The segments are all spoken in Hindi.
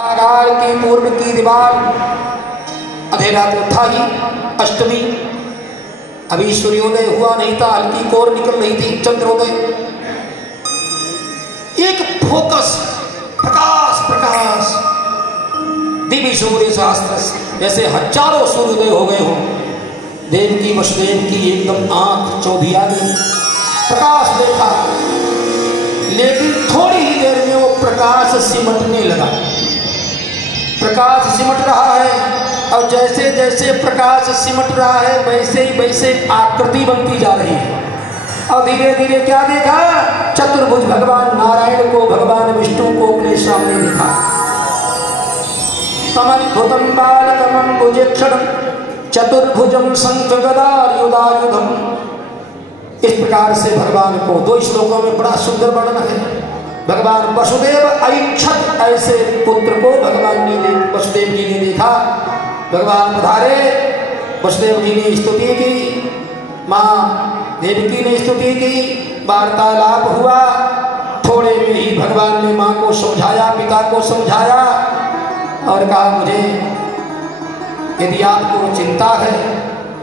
की पूर्व की दीवार, अंधेरा तो था ही। अष्टमी, अभी सूर्योदय हुआ नहीं था, हल्की कोर निकल रही थी। चंद्रोदय, एक फोकस, प्रकाश प्रकाश, दिव्य सूर्य शास्त्र, जैसे हजारों सूर्योदय हो गए हों। देवकी वसुदेव की एकदम आंख चौधी आ गई, प्रकाश देखा, लेकिन थोड़ी ही देर में वो प्रकाश सिमटने लगा। प्रकाश सिमट रहा है, और जैसे जैसे प्रकाश सिमट रहा है वैसे ही वैसे आकृति बनती जा रही है। और धीरे धीरे क्या देखा? चतुर्भुज भगवान नारायण को, भगवान विष्णु को अपने सामने देखा। कमलभुतम बालकमं भुजेक्षणं चतुर्भुजं शंख गदायुधायुधम। इस प्रकार से भगवान को दो श्लोकों में बड़ा सुंदर वर्णन है। भगवान वसुदेव ऐच्छत, ऐसे पुत्र को भगवान ने, वसुदेव जी ने देखा। भगवान पधारे, वसुदेव जी ने स्तुति की, माँ देवकी ने स्तुति की, वार्तालाप हुआ। थोड़े में ही भगवान ने माँ को समझाया, पिता को समझाया और कहा मुझे यदि आपको चिंता है।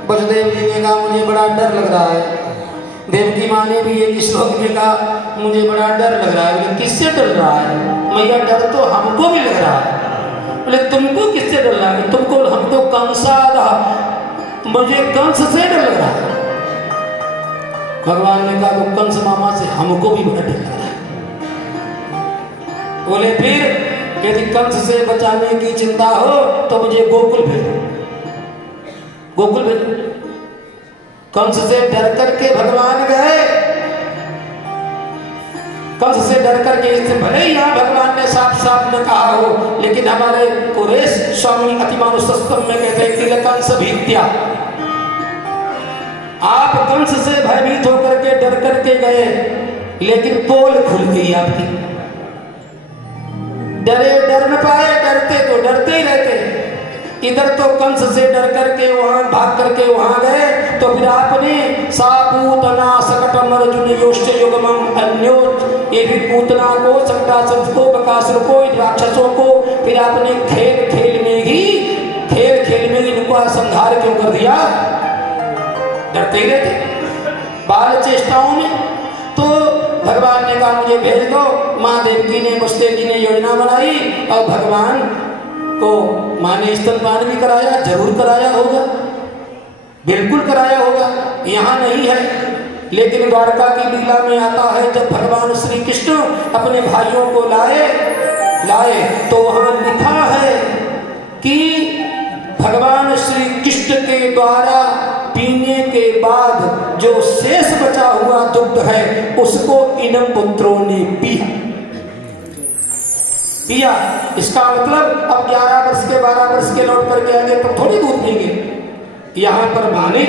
वसुदेव जी ने कहा मुझे बड़ा डर लग रहा है। देवकी माँ ने भी एक श्लोक में कहा मुझे बड़ा डर लग रहा है। किससे डर रहा है? मैया डर तो हमको भी लग रहा है। बोले तुमको किससे डर रहा है? तुमको, हमको कंसादा, मुझे कंस से डर लग रहा है। भगवान ने कहा तो कंस मामा से हमको भी बड़ा डर लग रहा है। बोले फिर यदि कंस से बचाने की चिंता हो तो मुझे गोकुल भेजो, गोकुल भेजो। कंस से डर करके भगवान गए। कंस से डर करके, इससे भले ही यहाँ भगवान ने साफ साफ न कहा हो, लेकिन हमारे कुरेश स्वामी अतिमानुषस्तम में कहते हैं कि कंस भीत्या, आप कंस से भयभीत होकर के डर करके गए, लेकिन पोल खुल गई आपकी। डरे डर न पाए, डरते तो डरते ही रहते। इधर तो कंस से डर करके वहां भाग करके वहां गए, तो फिर आपने सापूतना सकटम अर्जुन योश्च युगमं अन्योच, ये भी पूतना को, सकटासुर को, बकासुर को, राक्षसों को फिर आपने खेल खेल में ही इनको संहार क्यों कर दिया? डरते ही रहते बाल चेष्टाओं में। तो भगवान ने कहा मुझे भेज दो। माँ देवकी ने, वसुदेव जी ने योजना बनाई और भगवान को माँ ने स्तनपान भी कराया। जरूर कराया होगा, बिल्कुल कराया होगा, यहाँ नहीं है। लेकिन द्वारका की लीला में आता है जब भगवान श्री कृष्ण अपने भाइयों को लाए तो वहां लिखा है कि भगवान श्री कृष्ण के द्वारा पीने के बाद जो शेष बचा हुआ दुग्ध है उसको इन पुत्रों ने पिया। इसका मतलब अब 11 वर्ष के 12 वर्ष के लौट करके आगे तो थोड़ी दूध पिएंगे। यहाँ पर माँ ने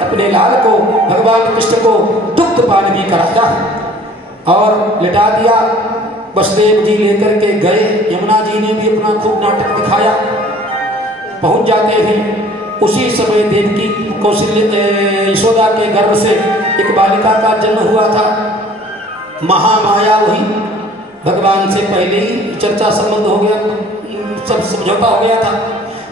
अपने लाल को, भगवान कृष्ण को दुग्ध पान भी कराया और लिटा दिया। वसुदेव जी लेकर के गए, यमुना जी ने भी अपना खूब नाटक दिखाया। पहुंच जाते हैं, उसी समय देवकी कौशल्य यशोदा के गर्भ से एक बालिका का जन्म हुआ था। महामाया हुई, भगवान से पहले ही चर्चा संबंध हो गया, सब समझौता हो गया था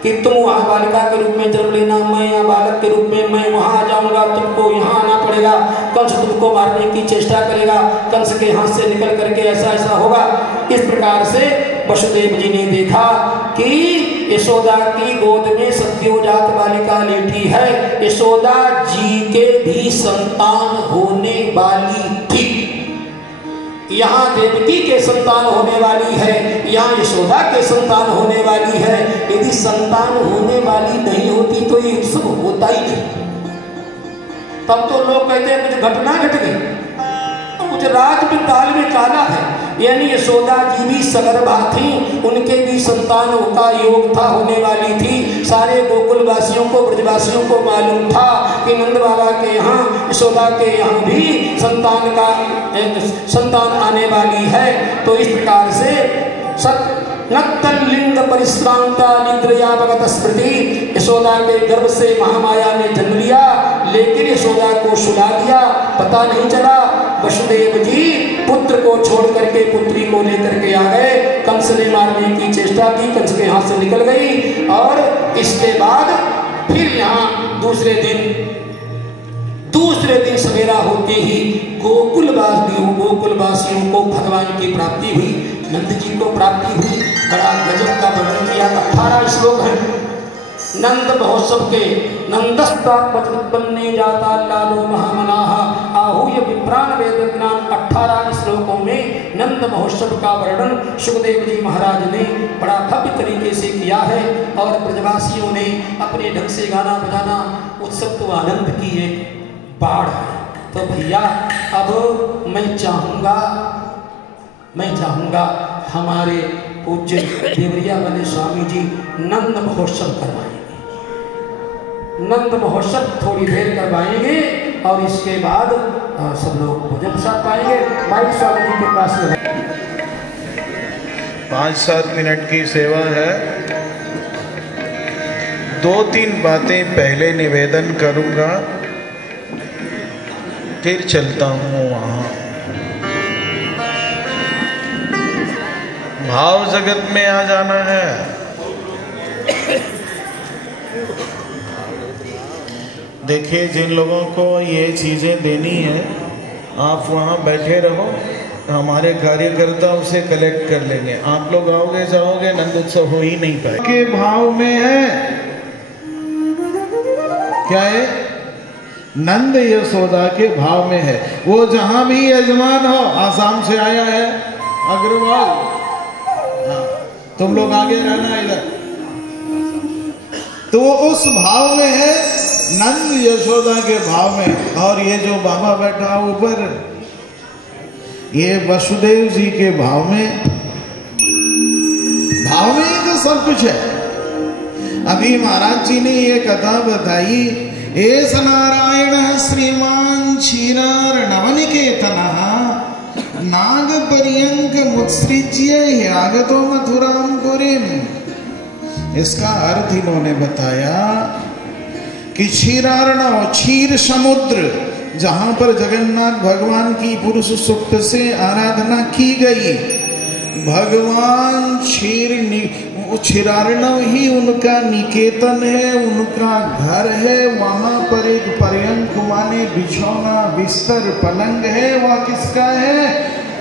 कि तुम वहाँ बालिका के रूप में जन्म लेना, मैं यहाँ बालक के रूप में मैं वहाँ आ जाऊँगा, तुमको यहाँ आना पड़ेगा। कंस तुमको मारने की चेष्टा करेगा, कंस के हाथ से निकल करके ऐसा ऐसा होगा। इस प्रकार से वसुदेव जी ने देखा कि यशोदा की गोद में सद्योजात बालिका लेटी है। यशोदा जी के भी संतान होने वाली थी। यहाँ देवकी के संतान होने वाली है, यहाँ यशोदा के संतान होने वाली है। यदि संतान होने वाली नहीं होती तो ये सब होता ही नहीं। तब तो लोग कहते हैं कुछ घटना घट गई, कुछ रात में काल में काला है। यानी यशोदा जी भी सगर्भा थी, उनके भी संतानों का योग था, होने वाली थी। सारे गोकुलवासियों को, ब्रजवासियों को मालूम था कि नंद बाबा के यहाँ, यशोदा के यहाँ भी संतान आने वाली है। तो इस प्रकार से नक्तन लिंग परिश्रांता निद्रया भगत स्मृति, यशोदा के गर्भ से महामाया ने जन्म लिया, लेकिन यशोदा को सुला दिया, पता नहीं चला। वसुदेव जी पुत्र को छोड़ करके पुत्री को लेकर के आ गए। कंस कंस ने मारने की चेष्टा की, कंस के हाथ से निकल गई। और इसके बाद फिर यहाँ दूसरे दिन सवेरा होते ही गोकुलवासियों को भगवान की प्राप्ति हुई, नंद जी को प्राप्ति हुई। बड़ा गजब का वर्णन किया। 18 श्लोक है नंद महोत्सव के। नंदस्तात्मने जाता लालो महामनाः आहूय विप्रान वेद ज्ञान। 18 श्लोकों में नंद महोत्सव का वर्णन सुखदेव जी महाराज ने बड़ा भव्य तरीके से किया है। और ब्रजवासियों ने अपने ढंग से गाना बजाना, उत्सव तो आनंद की एक बाढ़ है। तो भैया अब मैं चाहूँगा हमारे पूज्य देवरिया वाले स्वामी जी नंद महोत्सव करवाएंगे। नंद महोत्सव थोड़ी देर करवाएंगे और इसके बाद सब लोग भोजन प्रसाद पाएंगे। माइक स्वामी जी के पास में 5-7 मिनट की सेवा है। 2-3 बातें पहले निवेदन करूंगा, फिर चलता हूँ वहाँ। भाव जगत में आ जाना है। देखिए, जिन लोगों को ये चीज़ें देनी है आप वहाँ बैठे रहो, हमारे कार्यकर्ता उसे कलेक्ट कर लेंगे। आप लोग आओगे जाओगे, नंद उत्सव हो ही नहीं पाए। के भाव में है क्या है? नंद यशोदा के भाव में है। वो जहां भी यजमान हो, आसाम से आया है अग्रवाल, तुम लोग आगे रहना इधर, तो उस भाव में है, नंद यशोदा के भाव में। और ये जो बाबा बैठा ऊपर, ये वसुदेव जी के भाव में ही तो सब कुछ है। अभी महाराज जी ने ये कथा बताई, एस नारायण श्रीमान क्षीरार्णवनिकेतनः नाग पर्यंक मुत्सृज्य ह्यागतो मथुराम पुरीम। इसका अर्थ इन्होंने बताया कि क्षीरार्णव, क्षीर समुद्र, जहां पर जगन्नाथ भगवान की पुरुष सूक्त से आराधना की गई, भगवान क्षीरार्णव ही उनका निकेतन है, उनका घर है। वहां पर एक पर्यंक माने बिछौना, बिस्तर, पलंग है। वह किसका है?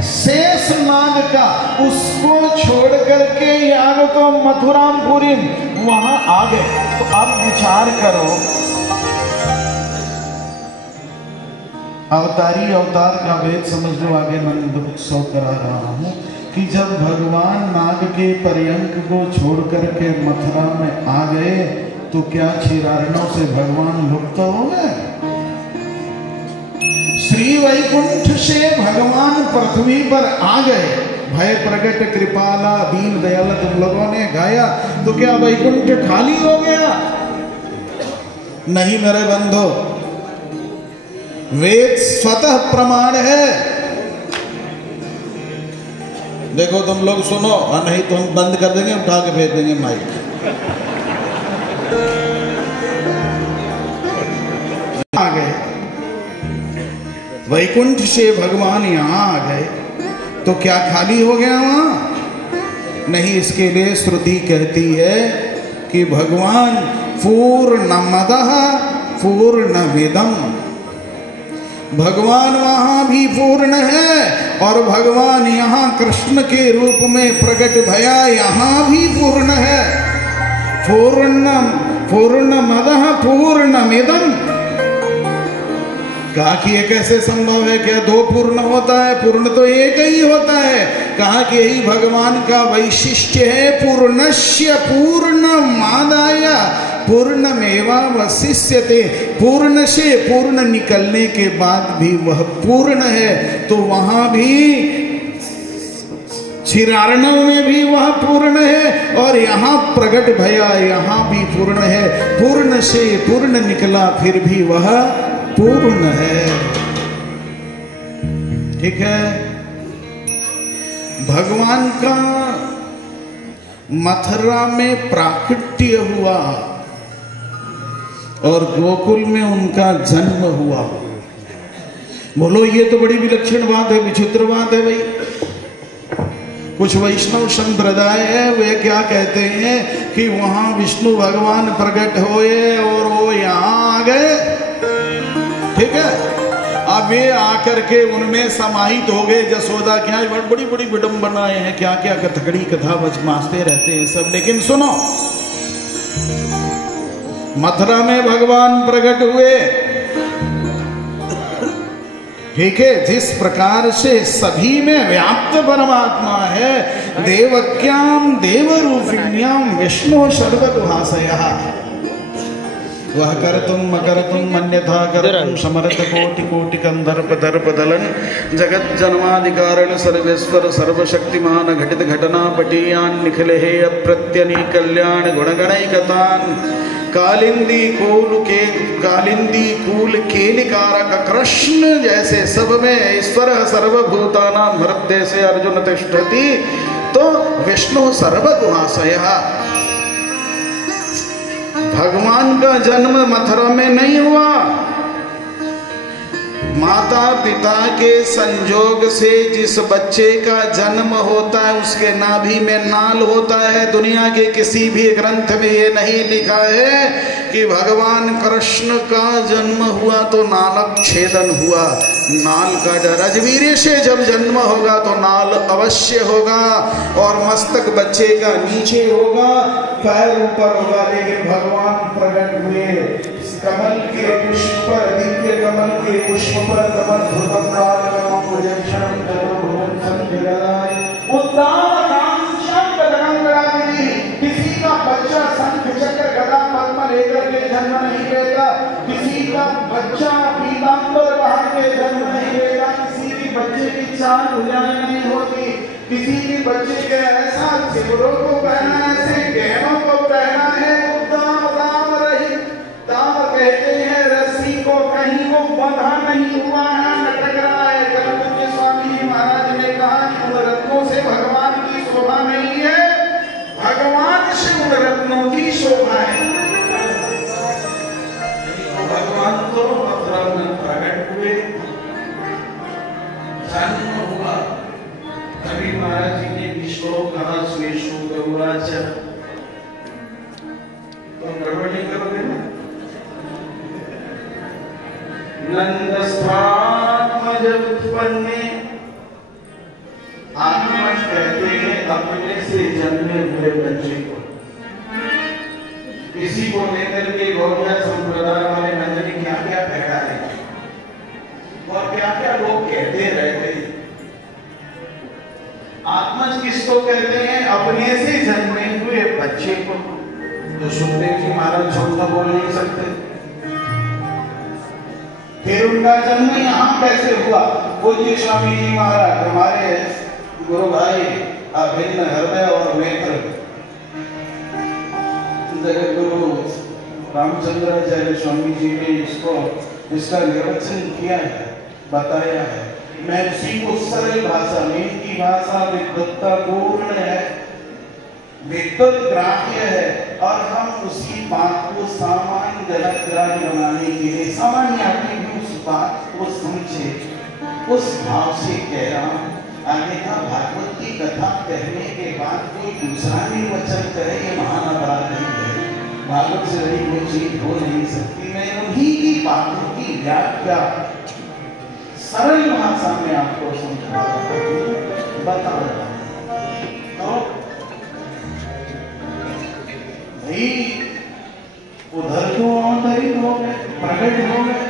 शेष नाग का। उसको छोड़ करके यार तो मथुरामपुरी वहां आ गए। तो आप विचार करो, अवतार का वेद समझ लो। आगे नंद उत्सव करा रहा हूं कि जब भगवान नाग के पर्यंक को छोड़ करके मथुरा में आ गए, तो क्या क्षीरार्णव से भगवान लुप्त हो गए? श्री वैकुंठ से भगवान पृथ्वी पर आ गए। भय प्रकट कृपाला दीन दयाल तुम लोगों ने गाया, तो क्या वैकुंठ खाली हो गया? नहीं मेरे बंधो, वेद स्वतः प्रमाण है। देखो तुम लोग सुनो, और नहीं तो हम बंद कर देंगे, उठा के भेज देंगे माइक। आ गए वैकुंठ से भगवान यहाँ आ गए, तो क्या खाली हो गया वहां? नहीं, इसके लिए श्रुति कहती है कि भगवान पूर्णमदः पूर्णमिदम्, भगवान वहां भी पूर्ण है। और भगवान यहाँ कृष्ण के रूप में प्रकट भया, यहाँ भी पूर्ण है। पूर्णमदः पूर्णमिदम्। कहा कि ये कैसे संभव है? क्या दो पूर्ण होता है? पूर्ण तो एक ही होता है। कहा कि यही भगवान का वैशिष्ट्य है। पूर्णस्य पूर्णमादाय पूर्णमेवावशिष्यते। पूर्ण से पूर्ण निकलने के बाद भी वह पूर्ण है। तो वहां भी क्षीरार्णव में भी वह पूर्ण है, और यहाँ प्रकट भया यहाँ भी पूर्ण है। पूर्ण से पूर्ण निकला, फिर भी वह पूर्ण है। ठीक है। भगवान का मथुरा में प्राकट्य हुआ और गोकुल में उनका जन्म हुआ। बोलो, ये तो बड़ी विलक्षण बात है, विचित्र बात है भाई। कुछ वैष्णव संप्रदाय है वे क्या कहते हैं कि वहां विष्णु भगवान प्रकट हुए और वो यहाँ आ गए, ठीक है। अब वे आकर के उनमें समाहित हो गए। जसोदा क्या बड़ी बड़ी विडंबनाएं हैं, क्या क्या कथकड़ी कथा बजमाते रहते हैं सब। लेकिन सुनो, मथुरा में भगवान प्रकट हुए, ठीक है। जिस प्रकार से सभी में व्याप्त परमात्मा है, देवक्याम देवरूपिण्याम विष्णु सर्वगुहाशयः वह करतुम मकरतुम अन्यथा करतुम समर्थ कोटि कोटि कंदर्प दर्प दलन जगत जन्माधिकारण सर्वेश्वर सर्वशक्तिमान घटित घटना पटीयान निखिल हे अप्रत्यनि कल्याण गुणगणैकतान कालिंदी कूल केलिकारक कृष्ण जैसे सब में ईश्वर सर्वभूतानां हृदय से अर्जुन तिष्ठति। तो विष्णु सर्वगुहाशयः। भगवान का जन्म मथुरा में नहीं हुआ, माता पिता के संजोग से जिस बच्चे का जन्म होता है उसके नाभि में नाल होता है। दुनिया के किसी भी ग्रंथ में ये नहीं लिखा है कि भगवान कृष्ण का जन्म हुआ तो नालक छेदन हुआ। नाल का डर, अजवीर से जब जन्म होगा तो नाल अवश्य होगा और मस्तक बच्चे का नीचे होगा, पैर ऊपर होगा। लेकिन भगवान प्रकट हुए कमल के पुष्प पर, दिव्य कमल के पुष्प पर कमल धुतम कालम पुजक्षण चतुर्भुवन संधिराय उद्दाम कांचन गगनंगरागिनी। किसी का बच्चा शंख चक्र गदा पद्म लेकर के जन्म नहीं लेता, किसी का बच्चा पीतांबर पहन के जन्म नहीं लेता, किसी भी बच्चे की चाल भुजाएं नहीं होती, किसी भी बच्चे के ऐसा सिमरों को पहना, ऐसे गहनों को पहना है। उद्दाम दाम रही, दाम कहते हैं रस्सी को, कहीं वो बंधा नहीं हुआ है, लटक रहा है। कल पूज्य स्वामी जी महाराज ने कहा कि उन रत्नों से भगवान की शोभा नहीं है, भगवान से उन रत्नों की शोभा है। तो भगवान तो मथुरा में प्रकट हुए, जन्म हुआ। कभी महाराज जी ने विश्व कहा स्वेशु गौराचा, तो गड़बड़ नहीं करोगे ना। नंदस्थात्मज उत्पन्ने, आत्मज कहते हैं अपने से जन्मे हुए बच्चे को। किसी को लेकर के गौड़िया संप्रदाय वाले न जाने क्या क्या कहना है और क्या क्या लोग कहते रहते हैं। आत्मज किसको कहते हैं? अपने से जन्मे हुए बच्चे को। तो सुखदेव जी महाराज झूठ तो बोल नहीं सकते। फिर उनका जन्म यहाँ कैसे हुआ? पूज्य स्वामी जी महाराज हमारे गुरु भाई अभिन्न हृदय और नेत्र जगत गुरु रामचंद्राचार्य स्वामी जी ने इसका निर्वचन किया है, बताया है। मैं उसी को सरल भाषा में, इनकी भाषा विद्वत्ता पूर्ण है, विद्वत ग्राह्य है, और हम उसी बात को सामान्य जगत ग्राह्य बनाने के लिए सामान्य आदमी भी उस बात को समझे, उस भाव से कह रहा हूँ। आगे का भागवत की कथा कहने के बाद कोई दूसरा निर्वचन करे, ये महान अपराध नहीं है। भागवत से बड़ी कोई चीज हो नहीं सकती। मैं उन्हीं की बातों की व्याख्या सरल भाषा में आपको समझा बता रहा हूं। तो भाई उधर तो अवतरित हो गए, प्रकट हो गए,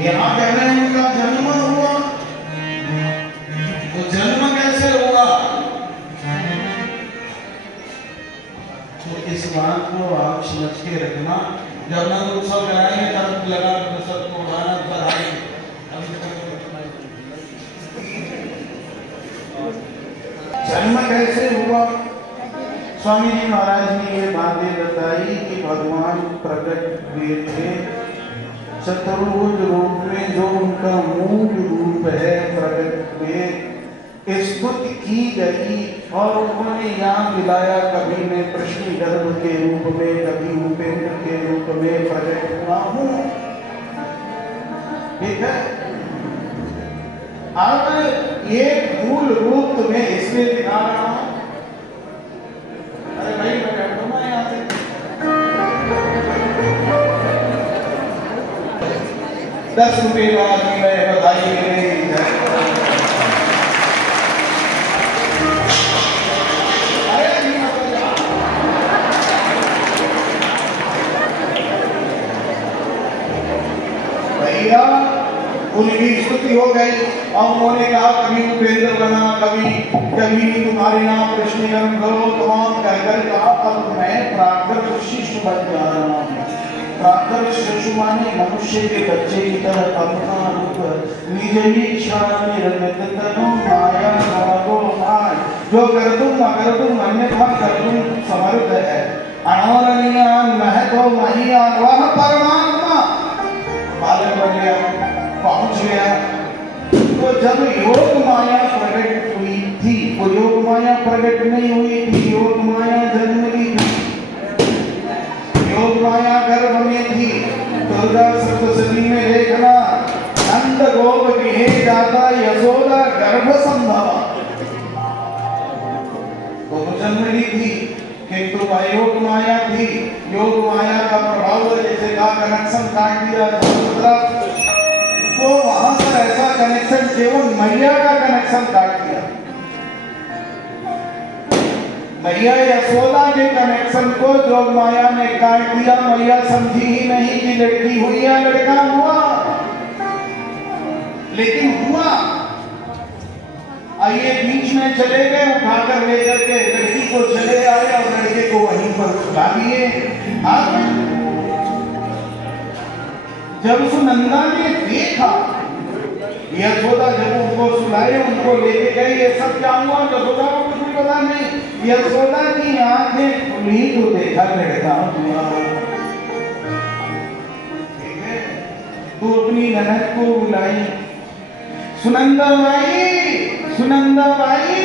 यहाँ कह रहे हैं उनका जन्म हुआ। तो जन्म कैसे हुआ? तो इस बात को आप समझ के रखना। जब नंद उत्सव कराएंगे तब लगा सबको भारत बधाई। जन्म कैसे हुआ? स्वामी जी महाराज ने ये बातें बताई कि भगवान प्रकट हुए थे चतुर्भुज रूप में, जो उनका मूल रूप है प्रकट हुए, स्तुति की गई और उन्होंने यहाँ मिलाया। कभी मैं कृष्ण गर्भ के रूप में, कभी उपेंद्र के रूप में प्रकट हुआ हूँ, ठीक है। अब ये मूल रूप तुम्हें इसलिए दिखा रहा हूं। अरे भाई मैं बैठो ना यहाँ से। ₹10 वाली में बधाई मेरी। भैया उनकी स्तुति हो गई और उन्होंने कहा कभी उपेंद्र बना, कभी तुम्हारे नाम कृष्णगण करो, तमाम कहकर कहा अब मैं प्राकृत शिशु बन जा रहा हूँ। प्राकृत शिशु माने मनुष्य के बच्चे की तरह अपना रूप निज इच्छा निर्मित तनु माया भवो माय, जो कर तुम अगर तुम अन्यथा कर तुम समर्थ है। अनोरणीयान महतो महियान वह परमात्मा बालक बन गया, पहुंच गया। तो जब योग माया प्रकट हुई थी, वो योग माया प्रकट नहीं हुई थी, योग माया जन्म ली थी, योग माया गर्भ में थी। दुर्गा सप्तशती में देखना, नंद गोप गृहे जाता यशोदा गर्भ संभवा, तो जन्म ली थी। किंतु योग माया थी, योग माया का प्रभाव जैसे का कनेक्शन काट दिया तो वहां पर ऐसा कनेक्शन केवल मैया का कनेक्शन काट दिया। मैया यशोदा के कनेक्शन को योग माया ने काट दिया। मैया समझी ही नहीं कि लड़की हुई या लड़का हुआ, लेकिन हुआ। आइए बीच में चले गए, उठाकर लेकर के लड़की को चले आए और लड़के को वहीं पर सुला दिए। अब जब सुनंदा ने देखा, यशोदा जब उनको सुलाए, उनको लेके गए, ये सब क्या हुआ यशोदा को कुछ भी पता नहीं। यशोदा की आंखें खुली तो देखा लड़का हुआ। ठीक है, तो अपनी ननद को बुलाई, सुनंदा भाई, सुनंदा भाई,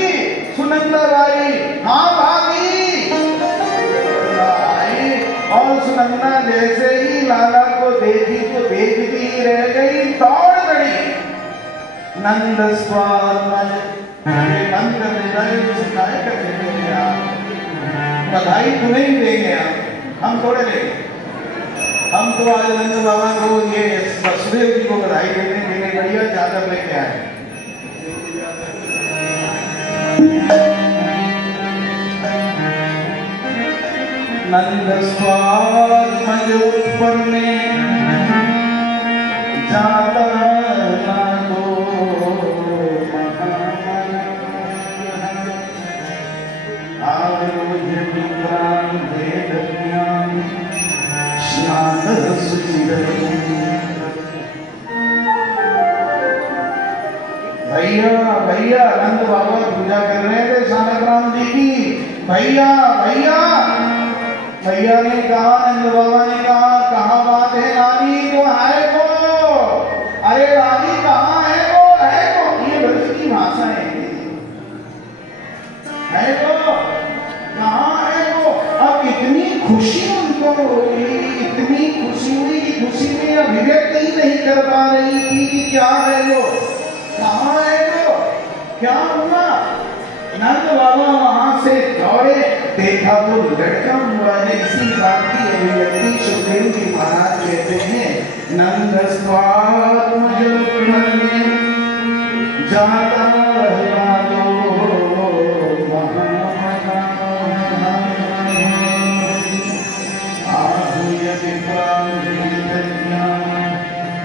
सुनंदा भाई, हाँ भाभी। और सुनंदा जैसे ही लाला को देखी तो देखती रह गई, दौड़ गई। नंद स्वामी नंद बधाई तुम्हें ही देंगे, हम थोड़े लेंगे। हम तो आज नंद बाबा को ये वसुदेव जी को बधाई देने के लिए बढ़िया चादर लेके आए। नंद स्वात्मज उत्पन्ने जाता नादो आरोग्य विज्ञान वेद ज्ञान स्नान सुचिर। भैया भैया नंद बाबा पूजा कर रहे थे शानग्राम जी की। भैया भैया भैया ने कहा, नंद बाबा ने कहा कहाँ बात है रानी, तो है वो। अरे रानी कहाँ है वो, है वो, ये ब्रज की भाषा है वो, कहाँ है वो। अब इतनी खुशी उनको हुई, इतनी खुशी हुई कि खुशी में अभिव्यक्त ही नहीं कर पा रही थी कि क्या है वो, कहाँ है वो, क्या हुआ। नंद बाबा वहां से दौड़े, देखा तो लड़का हुआ है। इसी बात की अभिव्यक्ति सुखदेव जी महाराज कहते हैं, नंद स्वात्मज उत्पन्ने जाता नादो आहूय विप्रां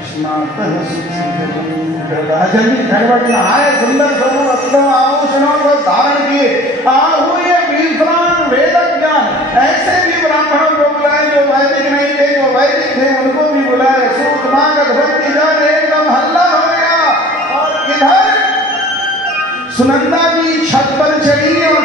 स्नातः सुचिर। जल्दी झटपट नहाए, सुंदर स्वरूप रत्नों आभूषणों को धारण किए, आहूय विप्रां वेद ज्ञान। ऐसे भी ब्राह्मणों को बुलाए जो वैदिक नहीं थे, जो वैदिक थे उनको भी बुलाए। सूतमागध भक्ति जन एकदम हल्ला हो गया। और इधर सुनंदा जी छत पर चढ़ी और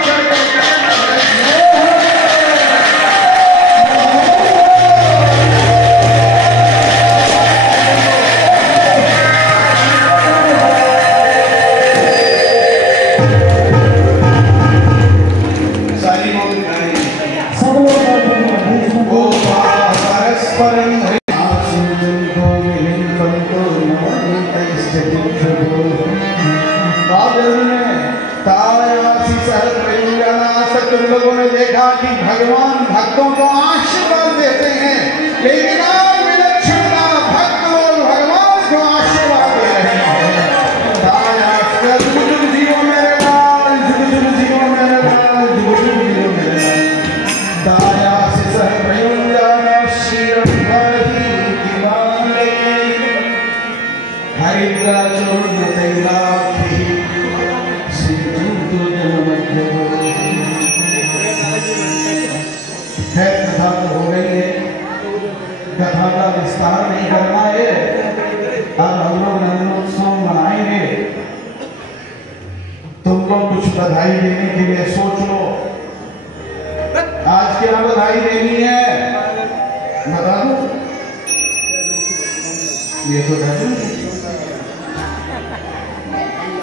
देखा कि भगवान भक्तों को आशीर्वाद देते हैं, लेकिन आज विलक्षणता भक्त लोग भगवान को आशीर्वाद दे रहे हैं। जुग जुग जियो मेरे लाल, जुग जुग जियो मेरे लाल, जुग जुग जियो मेरे लाल। दाया से सह प्रयोजन श्री रघुपति दिवाले, हरिद्रा चूर्ण तैलाभि सिद्धूत जनमध्य। है कथा तो हो गई है, कथा का विस्तार नहीं करना है। अब हम लोग नंदोत्सव मनाएंगे, तुम लोग कुछ बधाई देने के लिए सोच लो। आज क्या बधाई देनी है बता दो, ये तो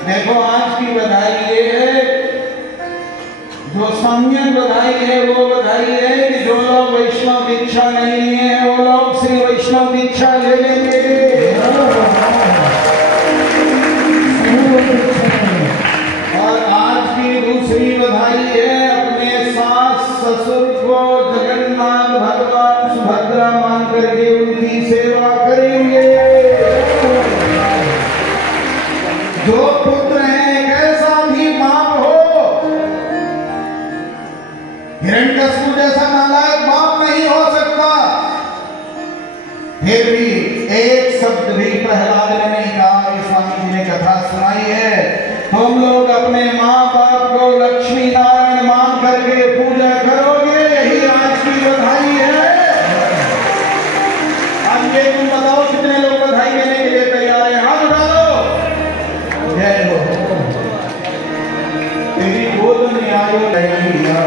देखो आज की बधाई ये है, जो सम्यक बधाई है वो बधाई है कि जो लोग वैष्णव दीक्षा नहीं है वो लोग श्री वैष्णव दीक्षा ले लेंगे। और आज की दूसरी बधाई है, अपने सास ससुर को जगन्नाथ भगवान सुभद्रा मान करके उनकी सेवा करेंगे। जो पुत्र हैं कैसा भी बाप हो, हिरण्यकशिपु जैसा नालायक बाप नहीं हो सकता, फिर भी एक शब्द भी प्रहलाद ने नहीं कहा। स्वामी जी ने कथा सुनाई है, तुम लोग अपने माँ बाप को लक्ष्मी नारायण मान करके पूजा करोगे, यही आज की बधाई है। अब ये तुम बताओ कितने लोग बधाई देने के लिए तैयार हैं? हाथ उठा लो। जय हो। तेरी गोद में आयो मैया,